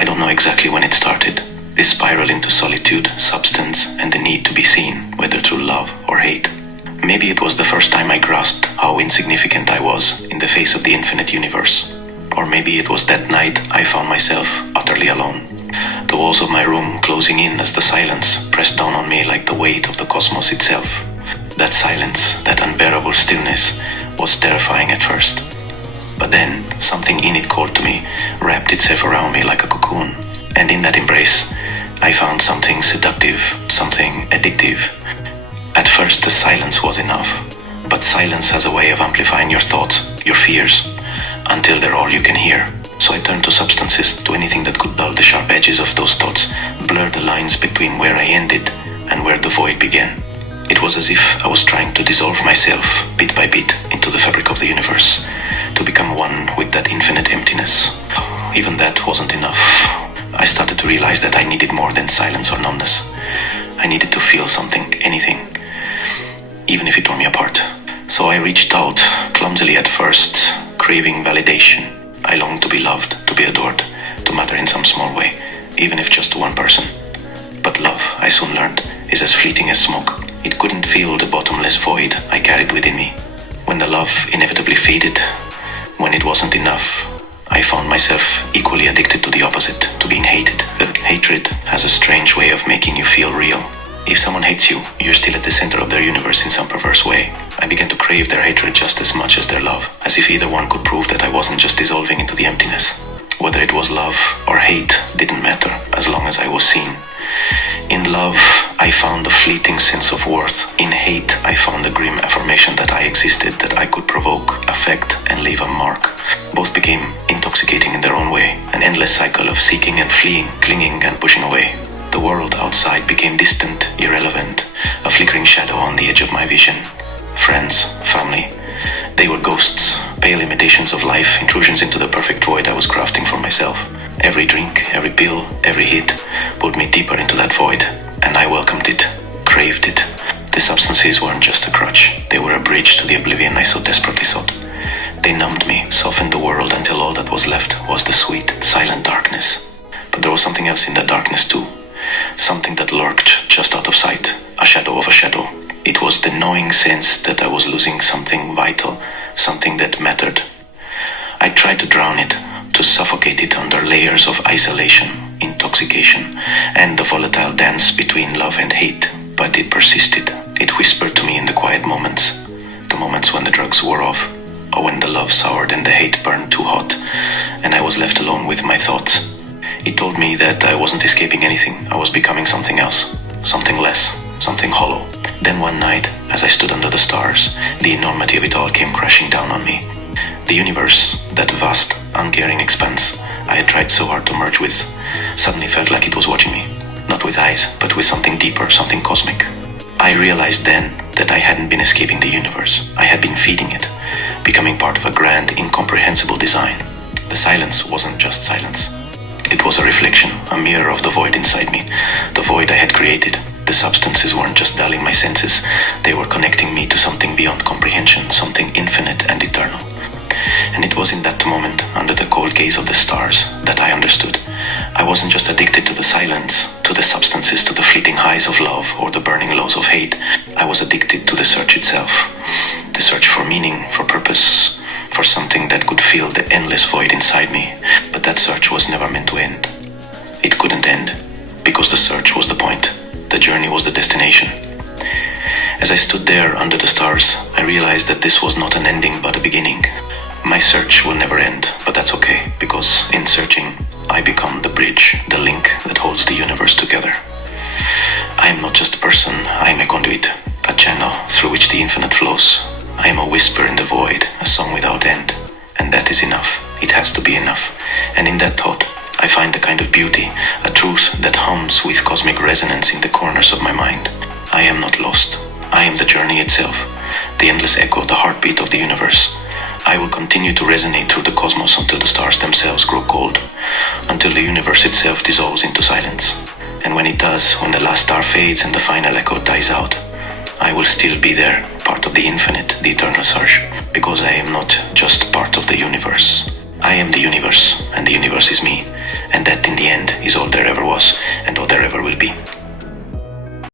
I don't know exactly when it started. This spiral into solitude, substance, and the need to be seen, whether through love or hate. Maybe it was the first time I grasped how insignificant I was in the face of the infinite universe. Or maybe it was that night I found myself utterly alone. The walls of my room closing in as the silence pressed down on me like the weight of the cosmos itself. That silence, that unbearable stillness, was terrifying at first. But then, something in it called to me, wrapped itself around me like a cocoon. And in that embrace, I found something seductive, something addictive. At first, the silence was enough. But silence has a way of amplifying your thoughts, your fears, until they're all you can hear. So I turned to substances, to anything that could dull the sharp edges of those thoughts, blur the lines between where I ended and where the void began. It was as if I was trying to dissolve myself, bit by bit, into the fabric of the universe, to become one with that infinite emptiness. Even that wasn't enough. I started to realize that I needed more than silence or numbness. I needed to feel something, anything, even if it tore me apart. So I reached out, clumsily at first, craving validation. I longed to be loved, to be adored, to matter in some small way, even if just to one person. But love, I soon learned, is as fleeting as smoke. It couldn't fill the bottomless void I carried within me. When the love inevitably faded, when it wasn't enough, I found myself equally addicted to the opposite, to being hated. Hatred has a strange way of making you feel real. If someone hates you, you're still at the center of their universe in some perverse way. I began to crave their hatred just as much as their love, as if either one could prove that I wasn't just dissolving into the emptiness. Whether it was love or hate didn't matter, as long as I was seen. In love, I found a fleeting sense of worth. In hate, I found a grim affirmation that I existed, that I could provoke, affect, and leave a mark. Both became intoxicating in their own way, an endless cycle of seeking and fleeing, clinging and pushing away. The world outside became distant, irrelevant, a flickering shadow on the edge of my vision. Friends, family, they were ghosts, pale imitations of life, intrusions into the perfect void I was crafting for myself. Every drink, every pill, every hit pulled me deeper into that void, and I welcomed it, craved it. The substances weren't just a crutch, they were a bridge to the oblivion I so desperately sought. They numbed me, softened the world until all that was left was the sweet, silent darkness. But there was something else in that darkness too. Something that lurked just out of sight, a shadow of a shadow. It was the gnawing sense that I was losing something vital, something that mattered. I tried to drown it, to suffocate it under layers of isolation, intoxication, and the volatile dance between love and hate, but it persisted. It whispered to me in the quiet moments, the moments when the drugs wore off, or when the love soured and the hate burned too hot, and I was left alone with my thoughts. It told me that I wasn't escaping anything, I was becoming something else, something less, something hollow. Then one night, as I stood under the stars, the enormity of it all came crashing down on me. The universe, that vast, uncaring expanse I had tried so hard to merge with, suddenly felt like it was watching me, not with eyes, but with something deeper, something cosmic. I realized then that I hadn't been escaping the universe, I had been feeding it, becoming part of a grand, incomprehensible design. The silence wasn't just silence. It was a reflection, a mirror of the void inside me, the void I had created. The substances weren't just dulling my senses, they were connecting me to something beyond comprehension, something infinite and eternal. And it was in that moment, under the cold gaze of the stars, that I understood. I wasn't just addicted to the silence, to the substances, to the fleeting highs of love or the burning lows of hate. I was addicted to the search itself, the search for meaning, for purpose, for something that could fill the endless void inside me. But that search was never meant to end. It couldn't end, because the search was the point. The journey was the destination. As I stood there under the stars, I realized that this was not an ending but a beginning. My search will never end, but that's okay, because in searching, I become the bridge, the link that holds the universe together. I am not just a person, I am a conduit, a channel through which the infinite flows. I am a whisper in the void, a song without end. And that is enough. It has to be enough. And in that thought, I find a kind of beauty, a truth that hums with cosmic resonance in the corners of my mind. I am not lost. I am the journey itself, the endless echo, the heartbeat of the universe. I will continue to resonate through the cosmos until the stars themselves grow cold, until the universe itself dissolves into silence. And when it does, when the last star fades and the final echo dies out, I will still be there, part of the infinite, the eternal surge, because I am not just part of the universe. I am the universe, and the universe is me. and that in the end is all there ever was and all there ever will be.